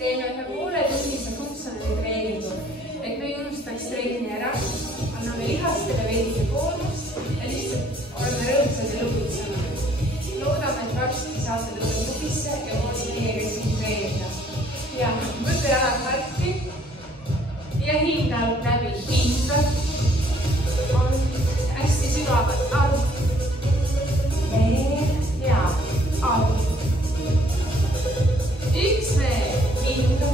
teeme ühe pooletunnise funktsionali treeningu, et me ei unustaks trenni ära, anname lihastele veidike koormust ja lihtsalt oleme rõõmsad ja lõbutsanud. Loodame, et varsti saate tulla klubisse ja koos meiega siin treenida. Ja võtta jalad parki ja hinge alt läbi. Hinga on hästi sügavalt alt. Veel ja alt. Üks veel, hinga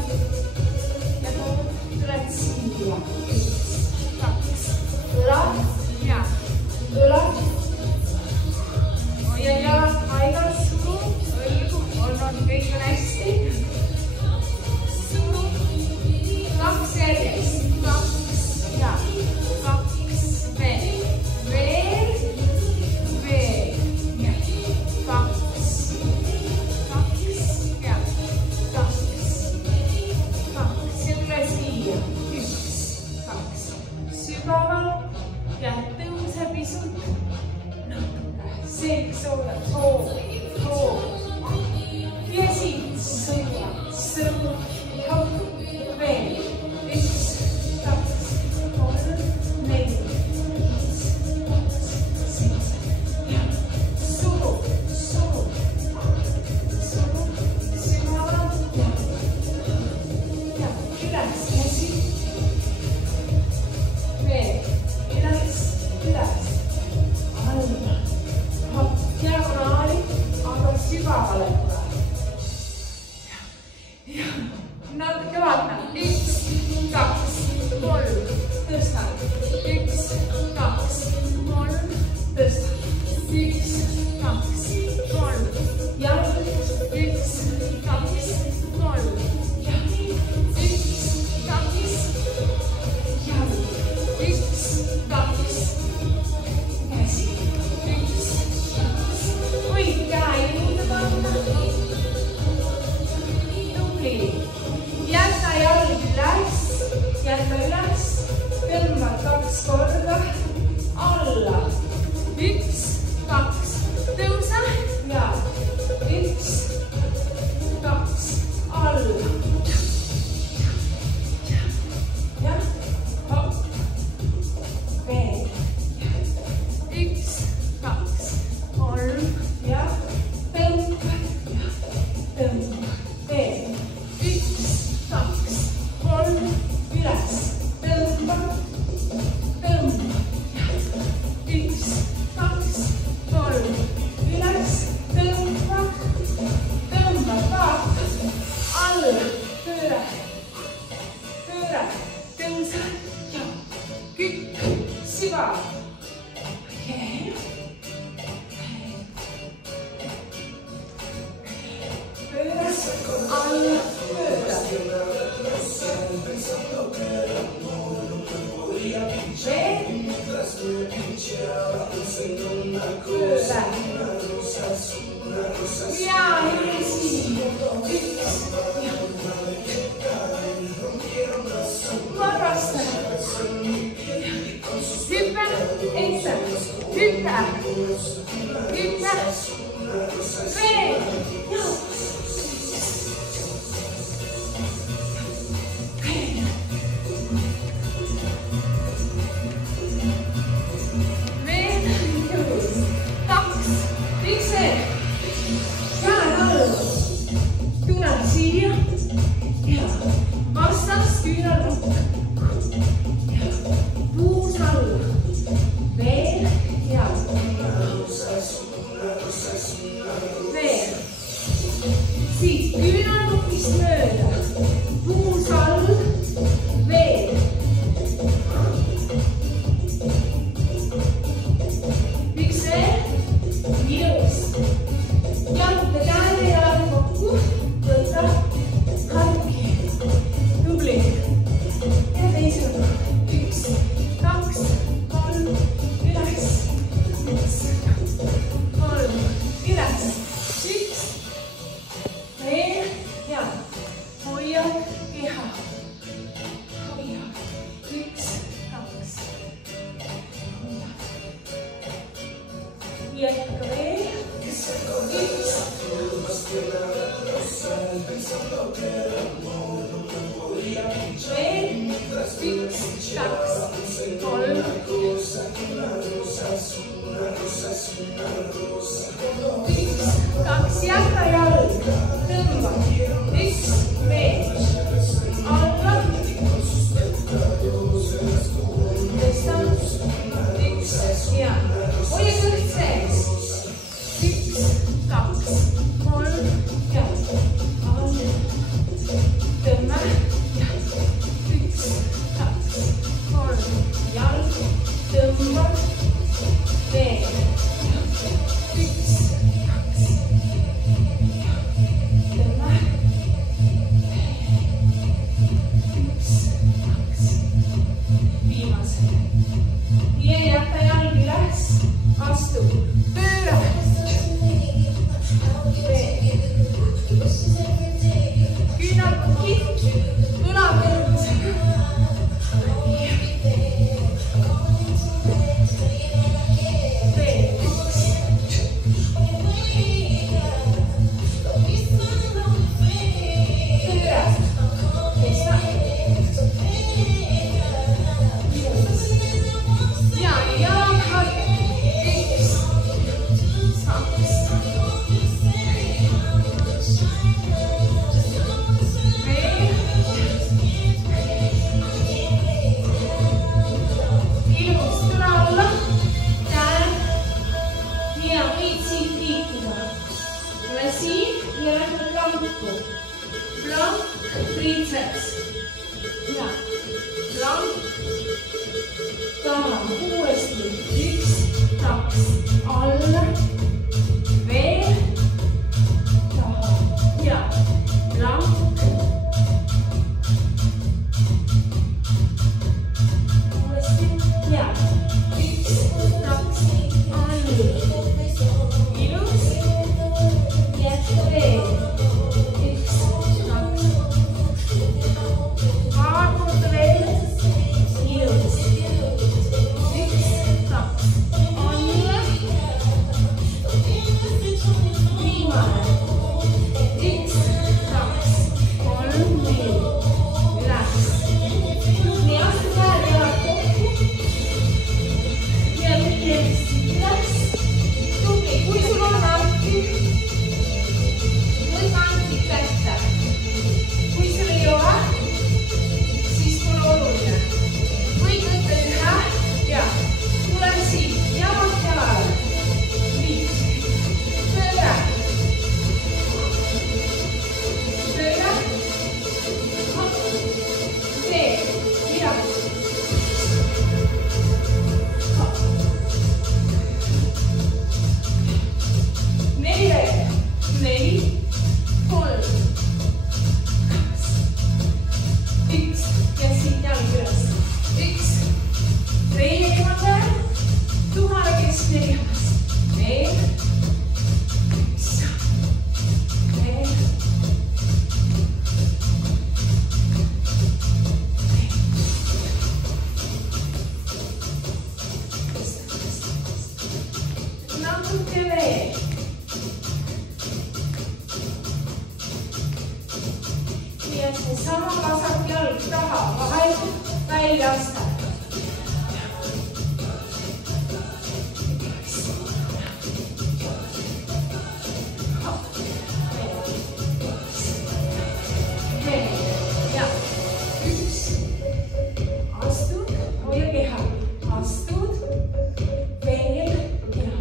ja tuled siia. Üks, kaks, õlad ja õlad. Hoia jalad paigas, suru, õlgu, on kõik on hästi. Suru, kaks järjest, kaks ja kaks veel, veel ja kaks ja kaks ja tule siia. Üks, kaks, sügavalt ja tõuse pisut. See soov. Ja siit sõu, veel. Üks, kaks, kolm, neli, viis, kuus, seitse. Ja suru, sügavalt ja üles käsi. Veel, üles, alla. Diagonaali, aga sügavale tule. Ja natuke vaata. Üks, kaks, kolm, tõstan. Üks, kaks, kolm, tõstan. Üks, kaks, kolm. Ja üks, kaks, kolm. Ja üks, kaks. Ja üks, kaks. Käsi. Võid käe juurde panna. Tubli. Jäta jalg üles. Tõmbad kaks korda. Alla. Üks, kaks. Tõusa. Ja üks, kaks. Alla. Ja. Hopp. Veel. Üks, kaks. Kolm. Ja tõmba, veel. Üks, kaks, kolm, üles, tõmba, ja üks, kaks, kolm, üles, tõmba, vaata, alla, pööra, tõusa, ja kükk, sügav. Alla, pööra. Pööra. Ja siia. Üks. Korrasta. Hüppe, etsa. Hüppe. Veel. Siia ja vastas küünarnukk ja puus alla. Veel ja veel. Siit küünarnukist mööda. Puus all. Veel. Üks veel. Ilus. Jaluta käed ja jalad kokku. Võta, harki, tubli ja teisega. Üks, kaks, kolm, üles, üks, kolm, üles, üks, veel ja hoia keha. Hoia, üks, kaks, jätka veel, üks. jäta jalg üles, astu, pööra. Küünad kinni, õlad kõrgusega. Sama vasak jalg taha, vahel välja asta. Ja, üks. Astud, hoia keha. Astud, veel keha.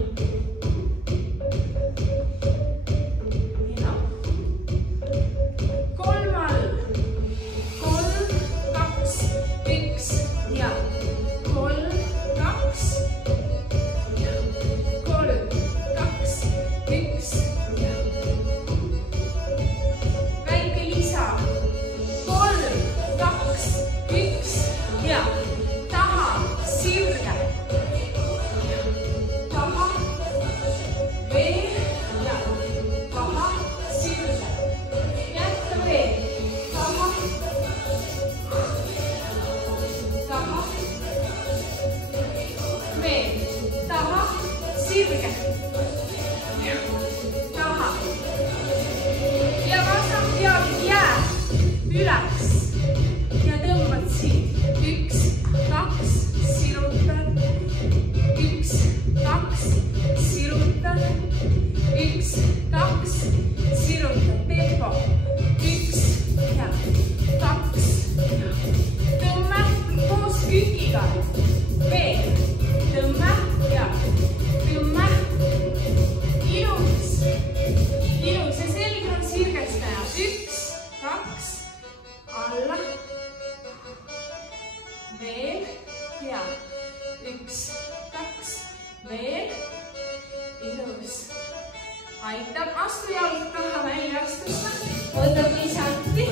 Aitab, astu jalg taha välja astuda, võtab niisamuti.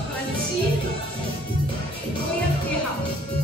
Oled siin, hoiad keha.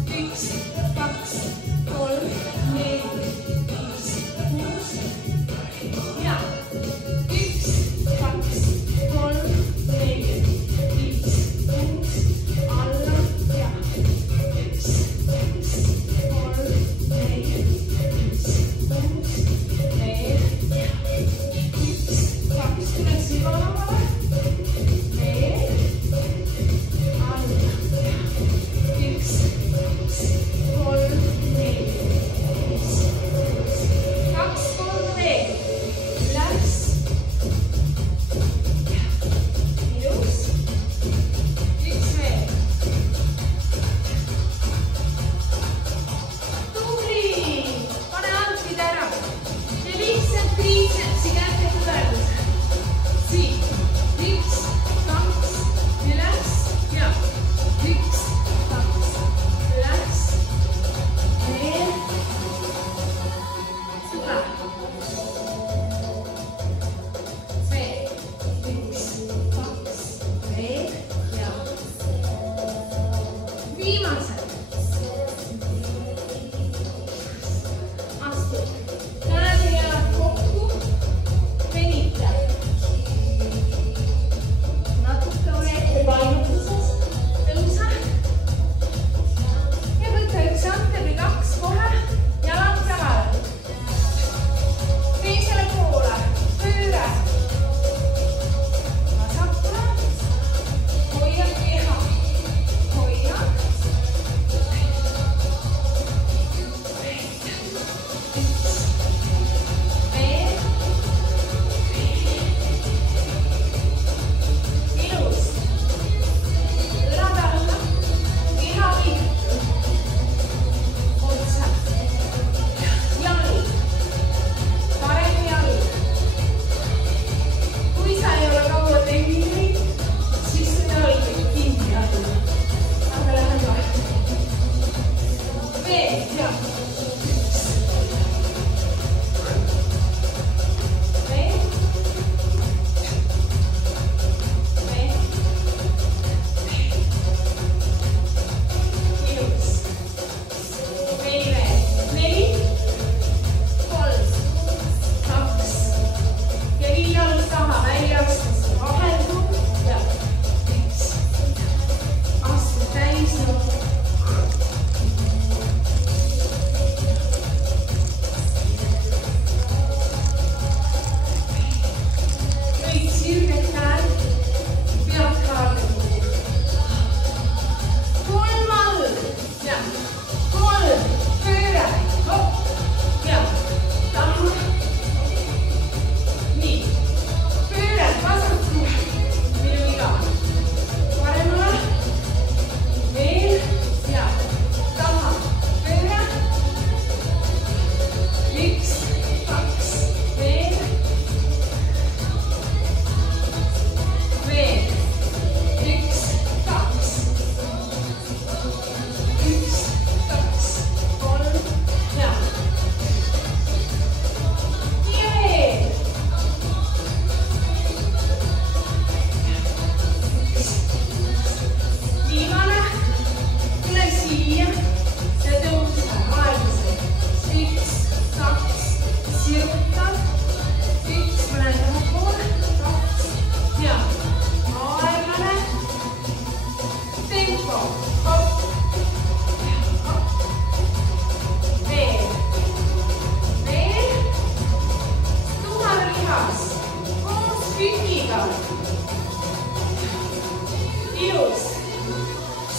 ilus.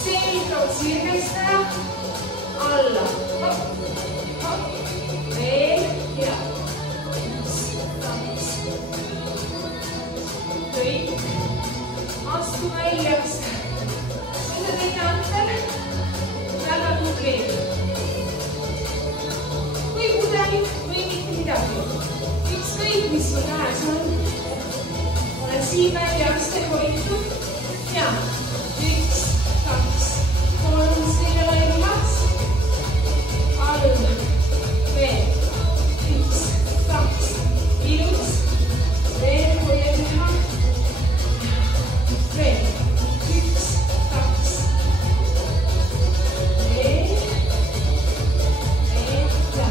Selgroog sirgestaja. Alla. Hopp, hopp. Veel. Ja. 1, 2. Kõik. Astu väljas. Seda teine antel. Väga tubli. Või pudelik või mitte midagi. Ükskõik, mis sul käes on. Ole siin väljas hoitud. Ja. 1, 2, 3. Selle laias. Alla. Veel. 1, 2. Ilus. Veel hoia teha. Veel. 1, 2. Veel. Veel. Ja.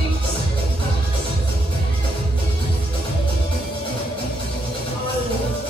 1, 2. Alla.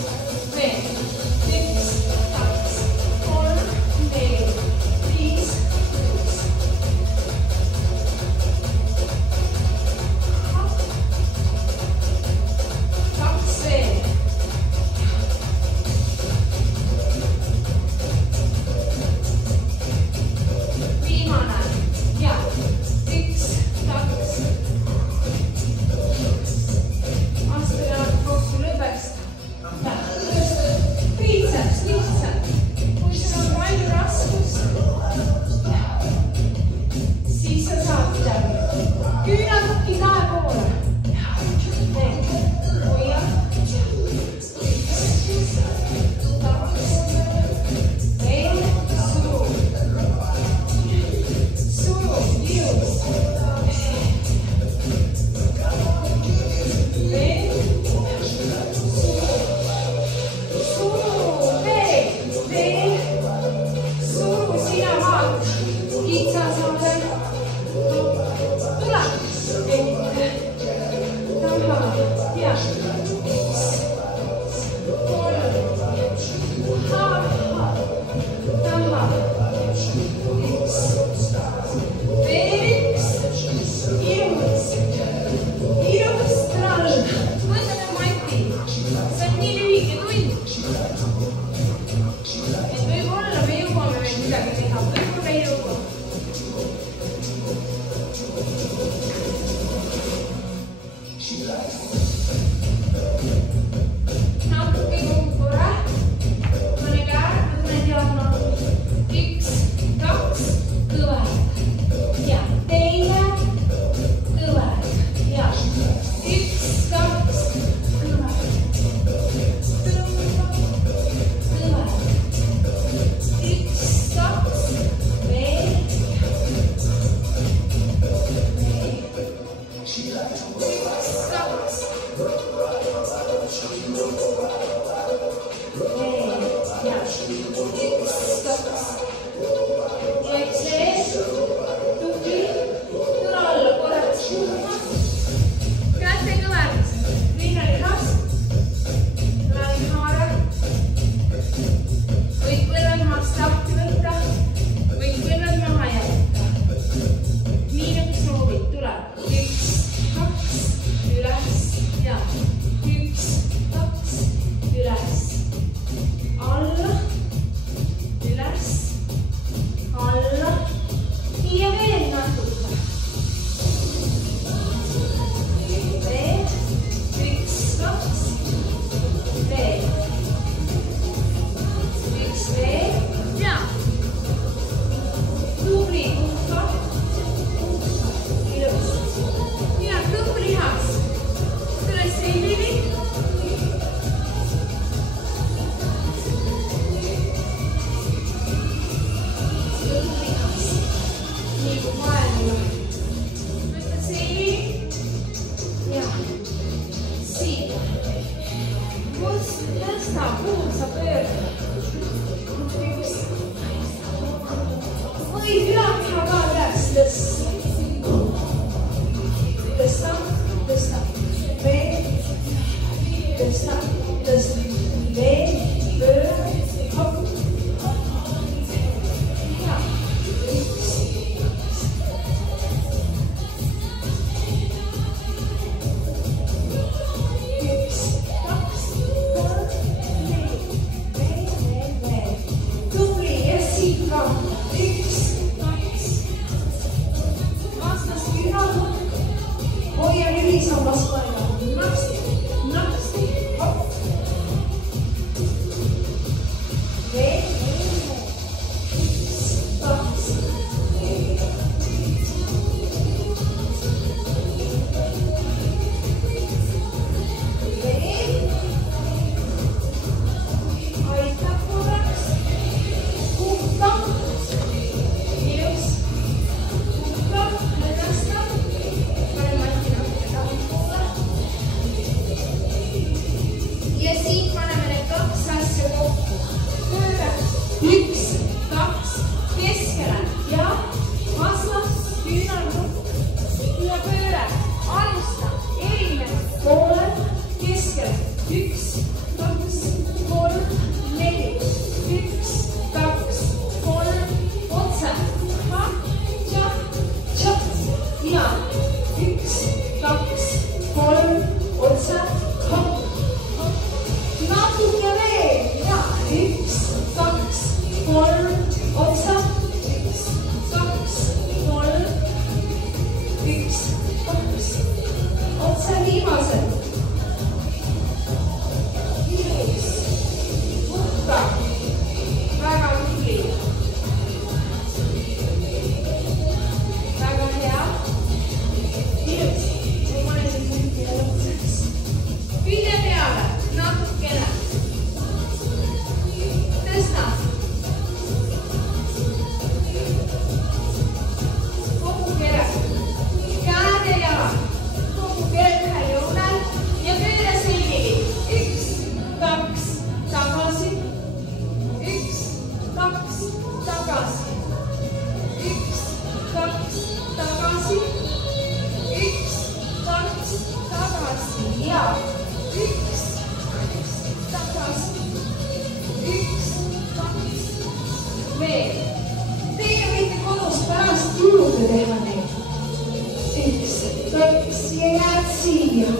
ja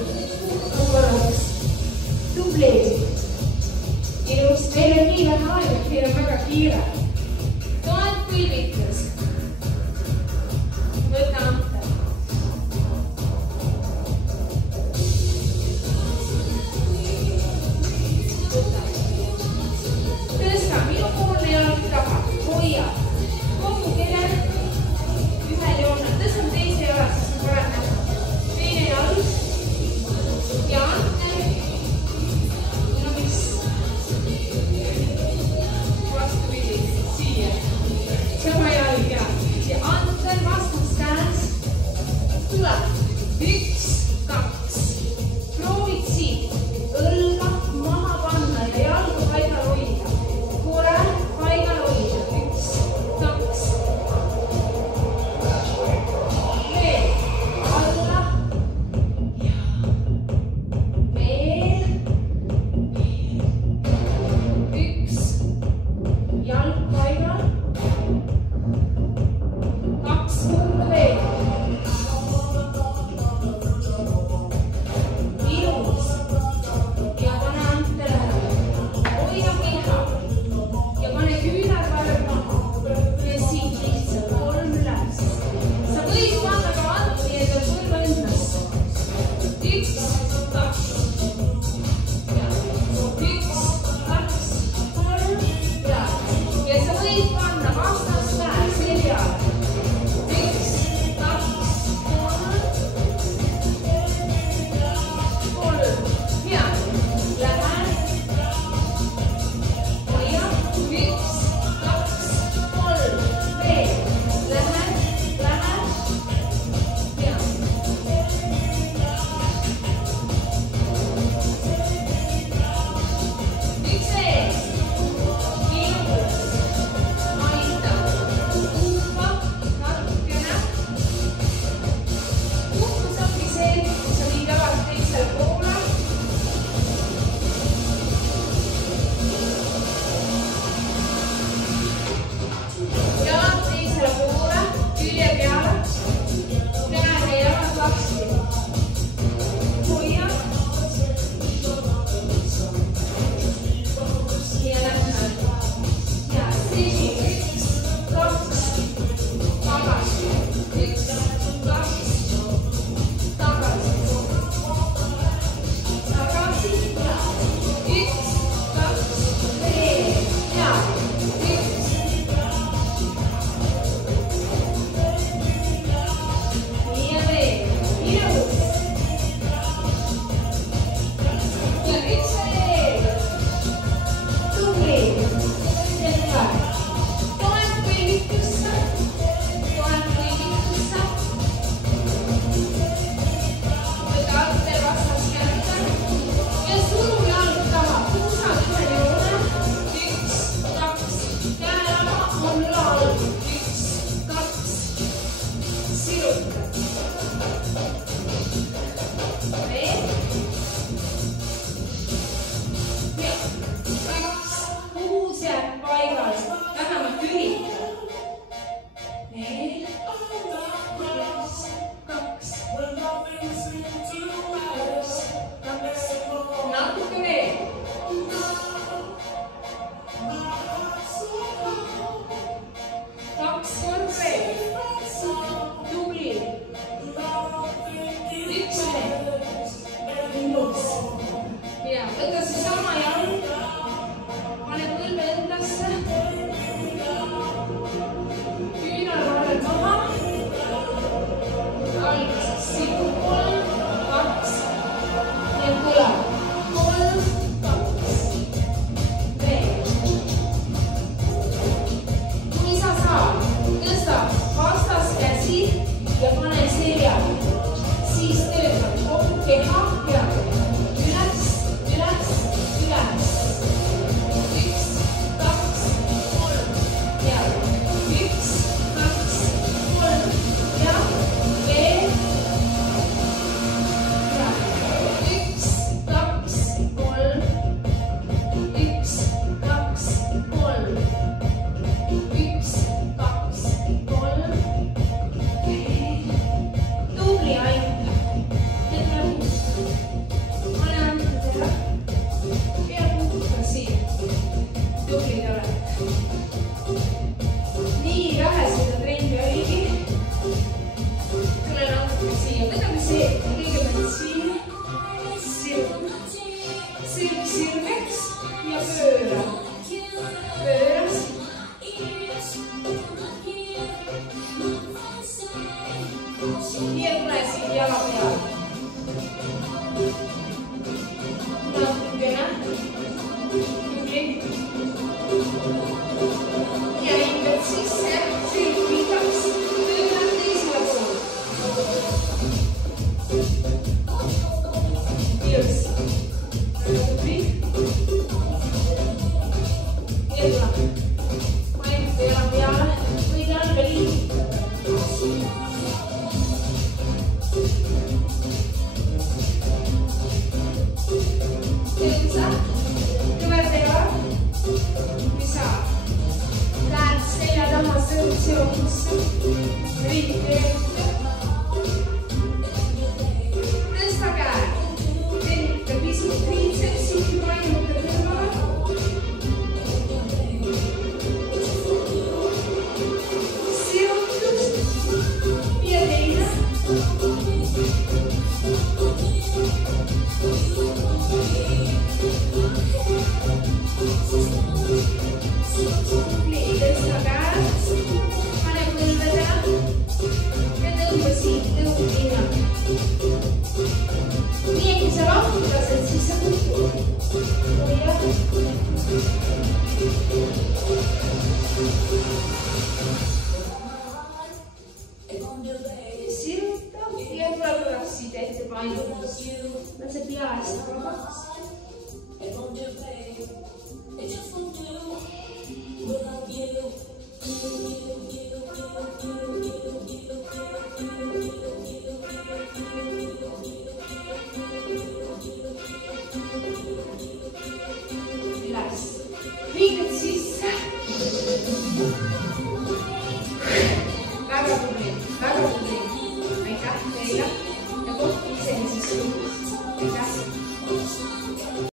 korraks. Tubli. Ilus. Meil on nii vähe aega, et meil on väga kiire. Toed põlvitus. Võta ante. Võta. Tõsta minu poolne jalg taha. Hoia. Kogu kere. Ühel joonel. Tõsta teise jalast, siis on parem näha. Teine jalg. Ja ante. No mis? Vastupidi. Siia. Sama jalg ja. Ja ante vastas käes. Tule. 1, 2. Proovid siit. Õlga maha panna ja jalgu paigal hoida. Kore paigal hoida. 1, 2. Veel. Alla. Veel. 1. Jalg paigal. 2 korda veel. Ilus. Ja pane ante lähedale. Hoia keha. Ja pane küüned varem maha. Ja siit lihtsalt 3 üles. Sa võid panna ka ante ja ta põrva endasse. 1, 2. 1, 2, 3. Ja sa võid panna vastaskäe seljale. 1, 2, 3. Hea. Lähe. Hoia. 1, 2, 3. Veel. Lähe. Lähe. Hea. Üks ees. Ilus. Aita. Uppa. Natukene. Uppas ongi see, kui sa viid jalad teisele poole. Jalad teisele poole. Külje peale. Käed ja jalad lahti. Hoia. Ja lähme. Ja seni. 1, 2. Tagasi. 1, 2. Tagasi. Tagasi. Ja. 1, 2. Veel. Ja. 1. Ja veel. Ilus. Ja üks veel. Tubli. Jätka. Toed põlvitusse. Toed põlvitusse. Võta ante vastas kätte. Ja suru jalg taha. Puusad ühel joone. 1, 2. Käe taha on üle all. 1, 2. Siruta. Veel. Ja. 2. Puus jääb paigal. Vähemalt ürita. Veel. 1, 2. 2. Natuke veel. Kaks korda veel. Tubli. Üks veel. Ilus. Ja võta see sama jalg. Pane põlve endasse. Küünal varrel maha. Alguses situ 3, 2. Ja tuleb. 3, 2. Veel. Kui sa saad, tõsta vastaskäsi ja pane seljale. Siis töötab kogu keha peale. Üles, üles, üles. 1, 2, Irla.